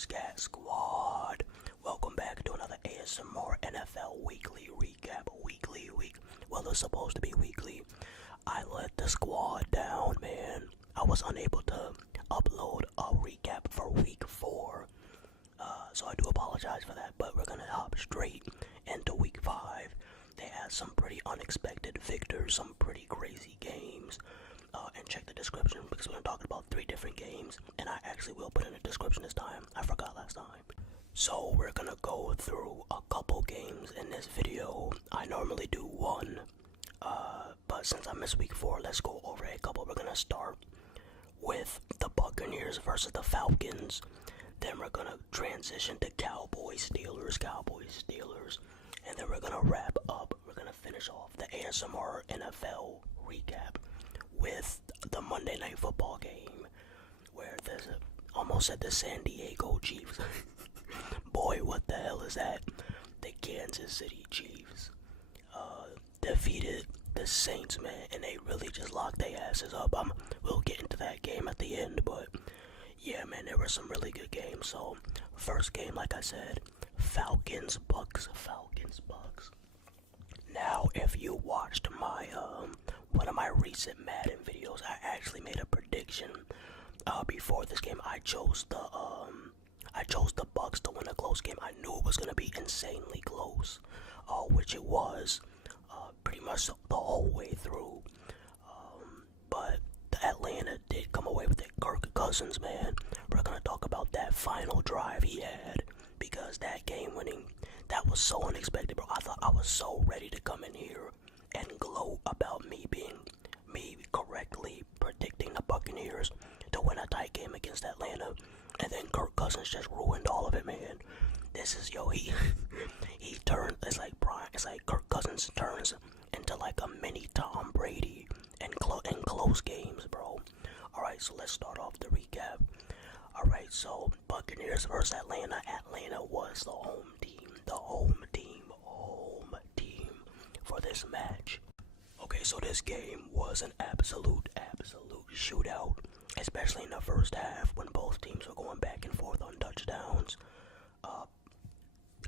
Scat Squad. Welcome back to another ASMR NFL Weekly Recap. Well, it's supposed to be weekly. I let the squad down, man. I was unable to upload a recap for week 4. So I do apologize for that, but we're gonna hop straight into week 5. They had some pretty unexpected victors, some pretty crazy games. And check the description because we're talking about 3 different games, and I actually will put in a description this time. I forgot last time. So we're gonna go through a couple games in this video. I normally do 1, but since I missed week 4, let's go over a couple. We're gonna start with the Buccaneers versus the Falcons. Then we're gonna transition to Cowboys, Steelers, and then we're gonna wrap up. We're gonna finish off the ASMR NFL recap with the Monday Night Football game, where there's almost said the San Diego Chiefs. Boy, what the hell is that? The Kansas City Chiefs defeated the Saints, man, and they really just locked their asses up. We'll get into that game at the end, but yeah, man, there were some really good games. So, first game, like I said, Falcons, Bucs. Now, if you watched my one of my recent Madden videos, I actually made a prediction before this game. I chose the Bucs to win a close game. I knew it was gonna be insanely close, which it was, pretty much the whole way through. But the Atlanta did come away with it. Kirk Cousins, man, we're gonna talk about that final drive he had, because that game winning, that was so unexpected, bro. I thought I was so ready to come in here and gloat about me correctly predicting the Buccaneers to win a tight game against Atlanta, and then Kirk Cousins just ruined all of it, man. This is, he turned, it's like Kirk Cousins turns into like a mini Tom Brady in close games, bro. Alright, so let's start off the recap. Alright, so Buccaneers versus Atlanta. Atlanta was the home team for this match. Okay, so this game was an absolute shootout, especially in the first half when both teams were going back and forth on touchdowns.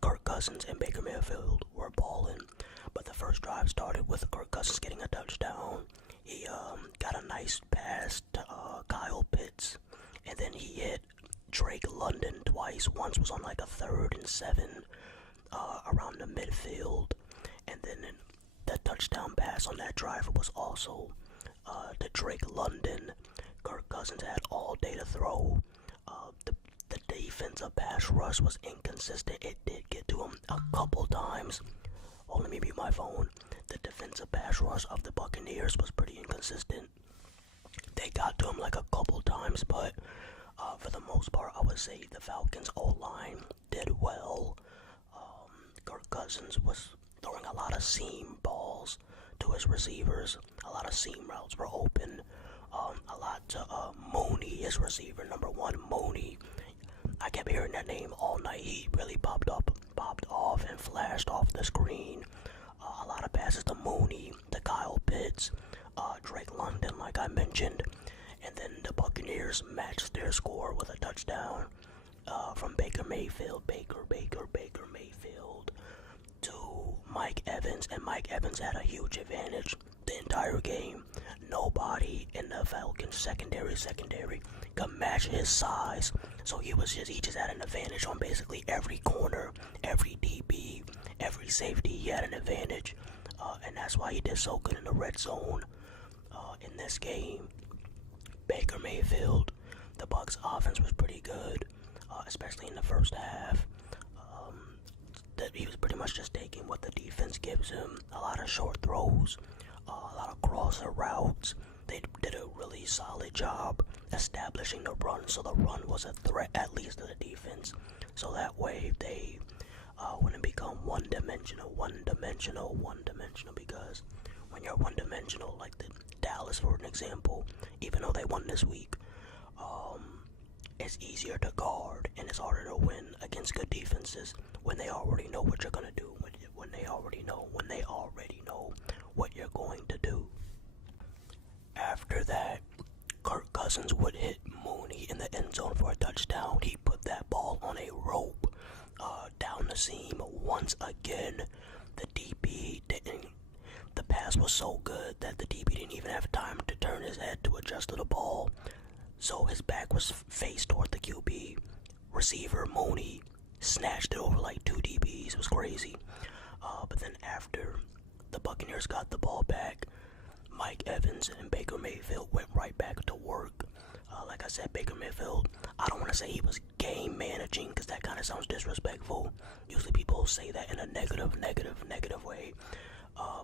Kirk Cousins and Baker Mayfield were balling, but the first drive started with Kirk Cousins getting a touchdown. He got a nice pass to Kyle Pitts, and then he hit Drake London twice. Once was on like a 3rd and 7 around the midfield, and then the touchdown pass on that drive was also to Drake London. Kirk Cousins had all day to throw. The defensive pass rush was inconsistent. It did get to him a couple times. Oh, let me mute my phone. The defensive pass rush of the Buccaneers was pretty inconsistent. They got to him like a couple times, but for the most part, I would say the Falcons' O-line did well. Kirk Cousins was throwing a lot of seam balls to his receivers. A lot of seam routes were open. A lot to Mooney, his receiver, number 1, Mooney. I kept hearing that name all night. He really popped off and flashed off the screen. A lot of passes to Mooney, to Kyle Pitts, Drake London, like I mentioned. And then the Buccaneers matched their score with a touchdown from Baker Mayfield to Mike Evans, and Mike Evans had a huge advantage the entire game. Nobody in the Falcons secondary could match his size, so he just had an advantage on basically every corner, every DB, every safety. He had an advantage, and that's why he did so good in the red zone in this game. Baker Mayfield, the Bucs offense was pretty good, especially in the first half. That he was pretty much just taking what the defense gives him. A lot of short throws, a lot of crosser routes. They did a really solid job establishing the run, so the run was a threat at least to the defense. So that way they wouldn't become one-dimensional, because when you're one-dimensional, like the Dallas for an example, even though they won this week, it's easier to guard and it's harder to win against good defenses when they already know what you're gonna do, when they already know what you're going to do. After that, Kirk Cousins would hit Mooney in the the end zone for a touchdown. He put that ball on a rope down the seam once again. The DB didn't. The pass was so good that the DB didn't even have time to turn his head to adjust to the ball. So his back was faced toward the QB. Receiver Mooney snatched it over like 2 DBs. It was crazy. But then after the Buccaneers got the ball back, Mike Evans and Baker Mayfield went right back to work. Like I said, Baker Mayfield, I don't want to say he was game managing because that kind of sounds disrespectful. Usually people say that in a negative way.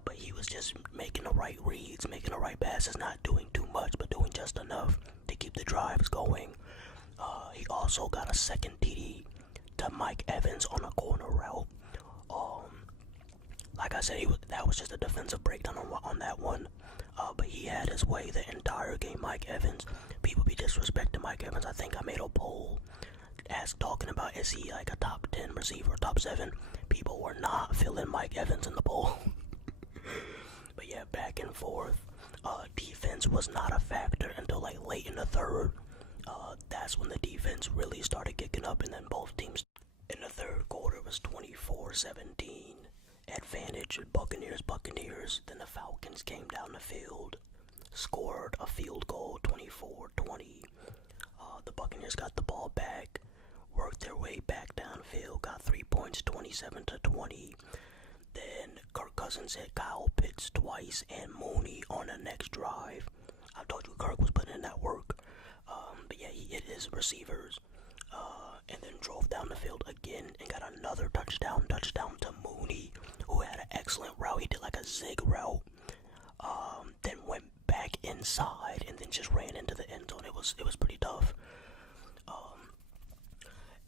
But he was just making the right reads, making the right passes, not doing too much, but doing just enough to keep the drives going. He also got a second TD to Mike Evans on a corner route. Like I said, that was just a defensive breakdown on that one. But he had his way the entire game. Mike Evans, people be disrespecting Mike Evans. I think I made a poll talking about, is he like a top 10 receiver, top 7? People were not feeling Mike Evans in the poll. But yeah, back and forth. Defense was not a factor until like late in the third. That's when the defense really started kicking up, and then both teams in the third quarter was 24-17. Advantage Buccaneers. Then the Falcons came down the field, scored a field goal, 24-20. The Buccaneers got the ball back, worked their way back downfield, got 3 points, 27-20. Then Kirk Cousins hit Kyle Pitts twice and Mooney on the next drive. I told you Kirk was putting in that work. But yeah, he hit his receivers. And then drove down the field again and got another touchdown to Mooney, who had an excellent route. He did like a zig route. Then went back inside and then just ran into the end zone. It was pretty tough.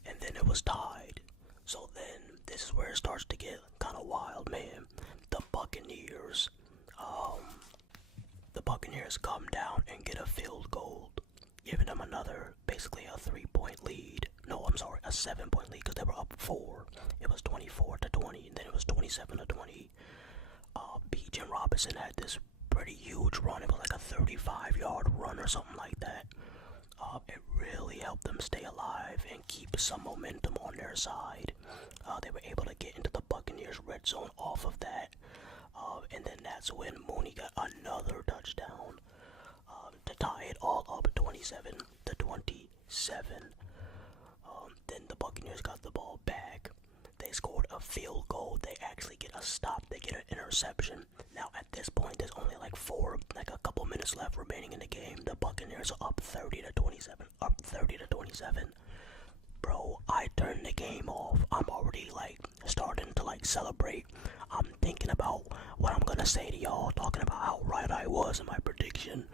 And then it was tied. So then this is where it starts to get kind of wild, man. The Buccaneers come down and get a field goal, giving them basically a 3-point lead. No, I'm sorry, a 7-point lead because they were up 4. It was 24-20, and then it was 27-20. Bijan Robinson had this pretty huge run. It was like a 35-yard run or something like that. It really helped them stay alive and keep some momentum on their side. They were able to get into the Buccaneers red zone off of that. And then that's when Mooney got another touchdown to tie it all up 27-27. Then the Buccaneers got the ball back. They scored a field goal. They actually get a stop. They get an interception. Now at this point, there's only like a couple minutes left remaining in the game. The Buccaneers are up 30-27. Bro, I turned the game off. I'm already starting to celebrate. I'm thinking about what I'm gonna say to y'all, talking about how right I was in my prediction.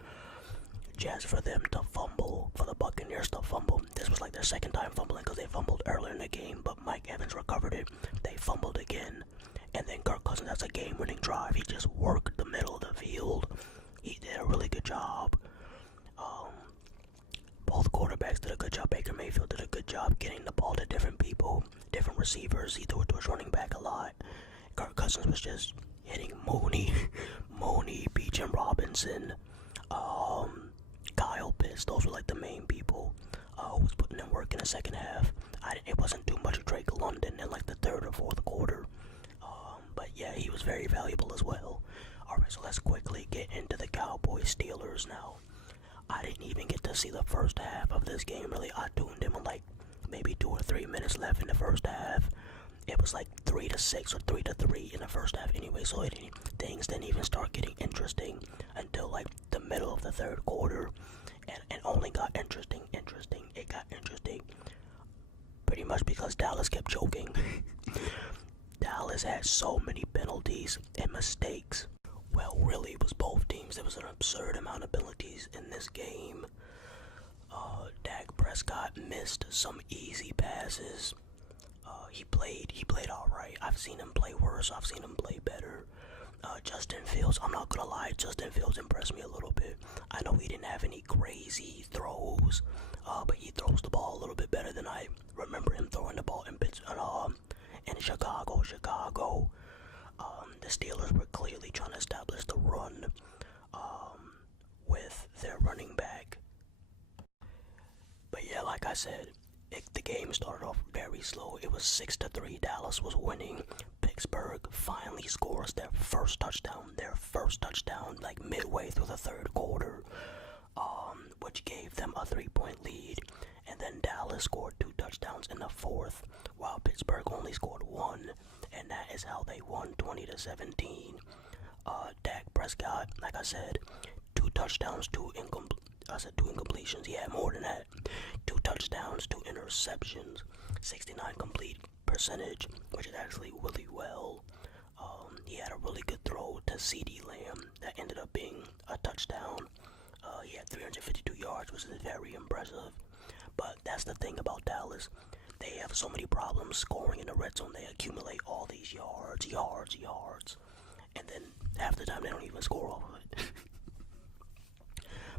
Just for them to fumble, for the Buccaneers to fumble. This was like their second time fumbling because they fumbled earlier in the game, but Mike Evans recovered it. They fumbled again, and then Kirk Cousins has a game-winning drive. He just worked the middle of the field. He did a really good job. Both quarterbacks did a good job. Baker Mayfield did a good job getting the ball to different people, different receivers. He threw it to his running back a lot. Kirk Cousins was just hitting Mooney, Bijan Robinson, Kyle Pitts. Those were like the main people who was putting in work in the second half. It wasn't too much of Drake London in like the third or fourth quarter. But yeah, he was very valuable as well. Alright, so let's quickly get into the Cowboys Steelers now. I didn't even get to see the first half of this game really. I tuned in with like maybe 2 or 3 minutes left in the first half. It was like 3-6 or 3-3 in the first half anyway, so things didn't even start getting interesting until like the middle of the third quarter, and only got interesting. It got interesting pretty much because Dallas kept choking. Dallas had so many penalties and mistakes. Well, really, it was both teams. There was an absurd amount of penalties in this game. Dak Prescott missed some easy passes. He played alright. I've seen him play worse. I've seen him play better. Justin Fields, I'm not gonna lie, Justin Fields impressed me a little bit. I know he didn't have any crazy throws, but he throws the ball a little bit better than I remember him throwing the ball in Chicago. The Steelers were clearly trying to establish the run with their running back. But yeah, said, the game started off very slow. It was 6-3. Dallas was winning. Pittsburgh finally scores their first touchdown. Like midway through the third quarter, which gave them a 3-point lead. And then Dallas scored 2 touchdowns in the fourth, while Pittsburgh only scored 1. And that is how they won 20-17. Dak Prescott, like I said, 2 touchdowns, 2 incompletions. He had more than that. 2 touchdowns, 2 interceptions, 69 complete percentage, which is actually really well. He had a really good throw to CeeDee Lamb that ended up being a touchdown. He had 352 yards, which is very impressive. But that's the thing about Dallas. They have so many problems scoring in the red zone. They accumulate all these yards. And then half the time they don't even score off of it.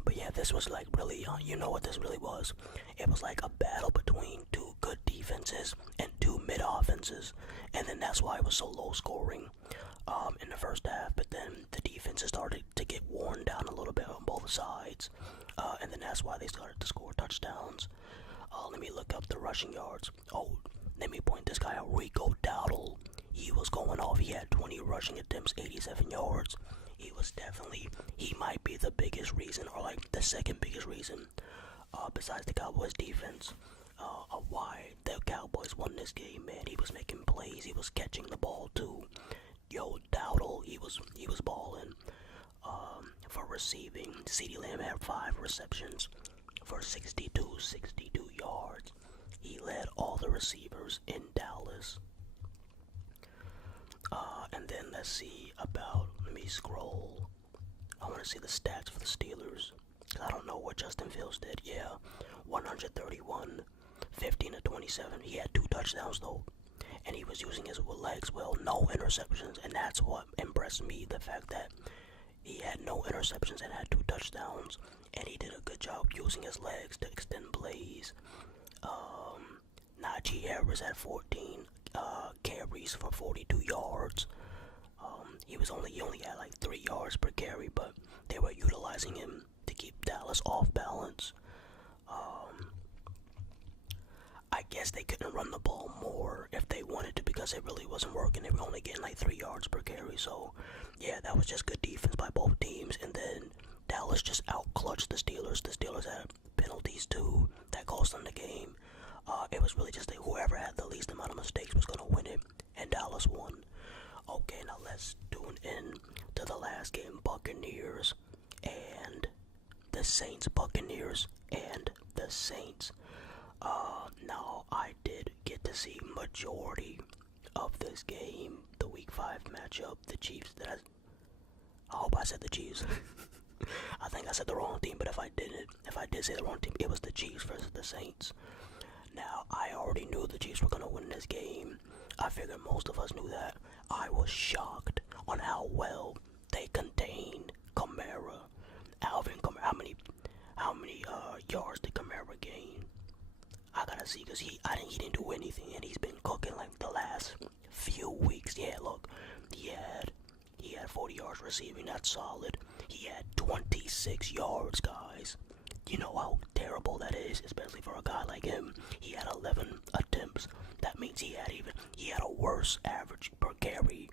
But yeah, this was like really, you know what this really was? It was like a battle between 2 good defenses and 2 mid-offenses. And then that's why it was so low scoring in the first half. But then the defenses started to get worn down a little bit on both sides. And then that's why they started to score touchdowns. Let me look up the rushing yards. Oh, let me point this guy out. Rico Dowdle. He was going off. He had 20 rushing attempts, 87 yards. He might be the biggest reason, or like the second biggest reason, besides the Cowboys defense, of why the Cowboys won this game, man. He was making plays. He was catching the ball too. Yo, Dowdle, he was balling. For receiving, CeeDee Lamb had 5 receptions for 62 yards. He led all the receivers in Dallas. And then let me scroll. I want to see the stats for the Steelers. I don't know what Justin Fields did. Yeah, 131, 15-27. He had 2 touchdowns though. And he was using his legs well, no interceptions. And that's what impressed me, the fact that he had no interceptions and had 2 touchdowns. And he did a good job using his legs to extend plays. Najee Harris had 14 carries for 42 yards. He only had like 3 yards per carry, but they were utilizing him to keep Dallas off balance. I guess they couldn't run the ball more if they wanted to because it really wasn't working. They were only getting like 3 yards per carry. So yeah, that was just good defense by both teams. And then Dallas just out-clutched the Steelers. The Steelers had penalties too that cost them the game. It was really just that whoever had the least amount of mistakes was going to win it, and Dallas won. Okay, now let's tune in to the last game, Buccaneers and the Saints. Now I did get to see majority of this game, the Week 5 matchup, the Chiefs. I hope I said the Chiefs. I think I said the wrong team, but if I did say the wrong team, it was the Chiefs versus the Saints. Now, I already knew the Chiefs were going to win this game. I figured most of us knew that. I was shocked on how well they contained Kamara. Alvin Kamara, how many yards did Kamara gain? I gotta see, because he didn't do anything, and he's been cooking like the last few weeks. Yeah, look, he had 40 yards receiving. That's solid. He had 26 yards, guys. You know how terrible that is, especially for a guy like him. He had 11 attempts. That means he had a worse average per carry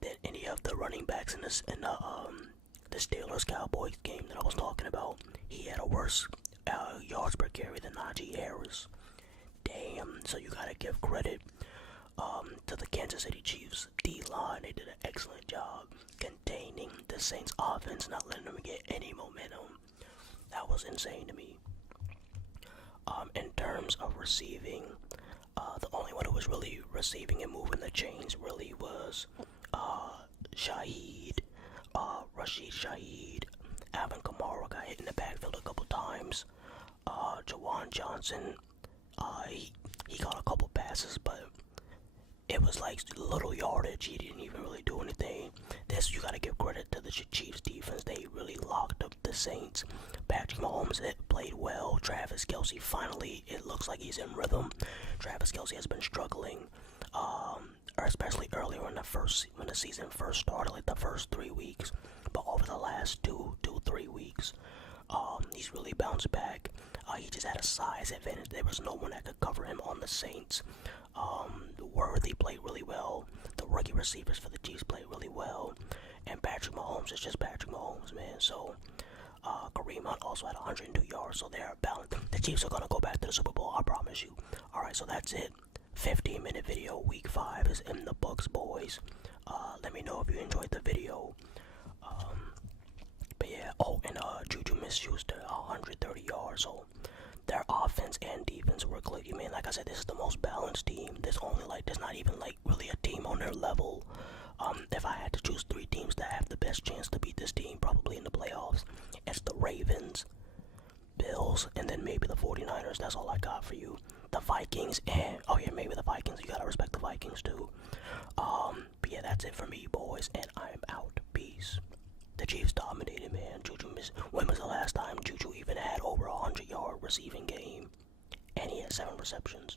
than any of the running backs in the Steelers Cowboys game that I was talking about. He had a worse yards per carry than Najee Harris. Damn. So you gotta give credit to the Kansas City Chiefs D-line. They did an excellent job containing the Saints offense, not letting them get any momentum. That was insane to me. In terms of receiving, the only one who was really receiving and moving the chains really was Rashid Shaheed. Alvin Kamara got hit in the backfield a couple times. Jawan Johnson, he got a couple passes, but it was like little yardage. He didn't even really do anything. You gotta give credit to the Chiefs defense. They really locked up the Saints. Patrick Mahomes played well. Travis Kelce, finally, it looks like he's in rhythm. Travis Kelce has been struggling, especially earlier when the season first started, like the first 3 weeks. But over the last 2-3 weeks, he's really bounced back. He just had a size advantage. There was no one that could cover him on the Saints. Worthy played really well. The rookie receivers for the Chiefs played really well. And Patrick Mahomes is just Patrick Mahomes, man. So, Kareem Hunt also had 102 yards, so they're balanced. The Chiefs are going to go back to the Super Bowl, I promise you. Alright, so that's it. 15-minute video. Week 5 is in the books, boys. Let me know if you enjoyed the video. But yeah, and Juju misused 130 yards, so their offense and defense were clicky, man. Like I said, this is the most balanced team. There's not even like really a team on their level. If I had to choose 3 teams that have the best chance to beat this team, probably in the playoffs, it's the Ravens, Bills, and then maybe the 49ers. That's all I got for you. The Vikings, and maybe the Vikings. You gotta respect the Vikings too. But yeah, that's it for me, boys, and I'm out. Peace. The Chiefs dominated, man. When was the last time Juju even had over a 100-yard receiving game? And he had 7 receptions.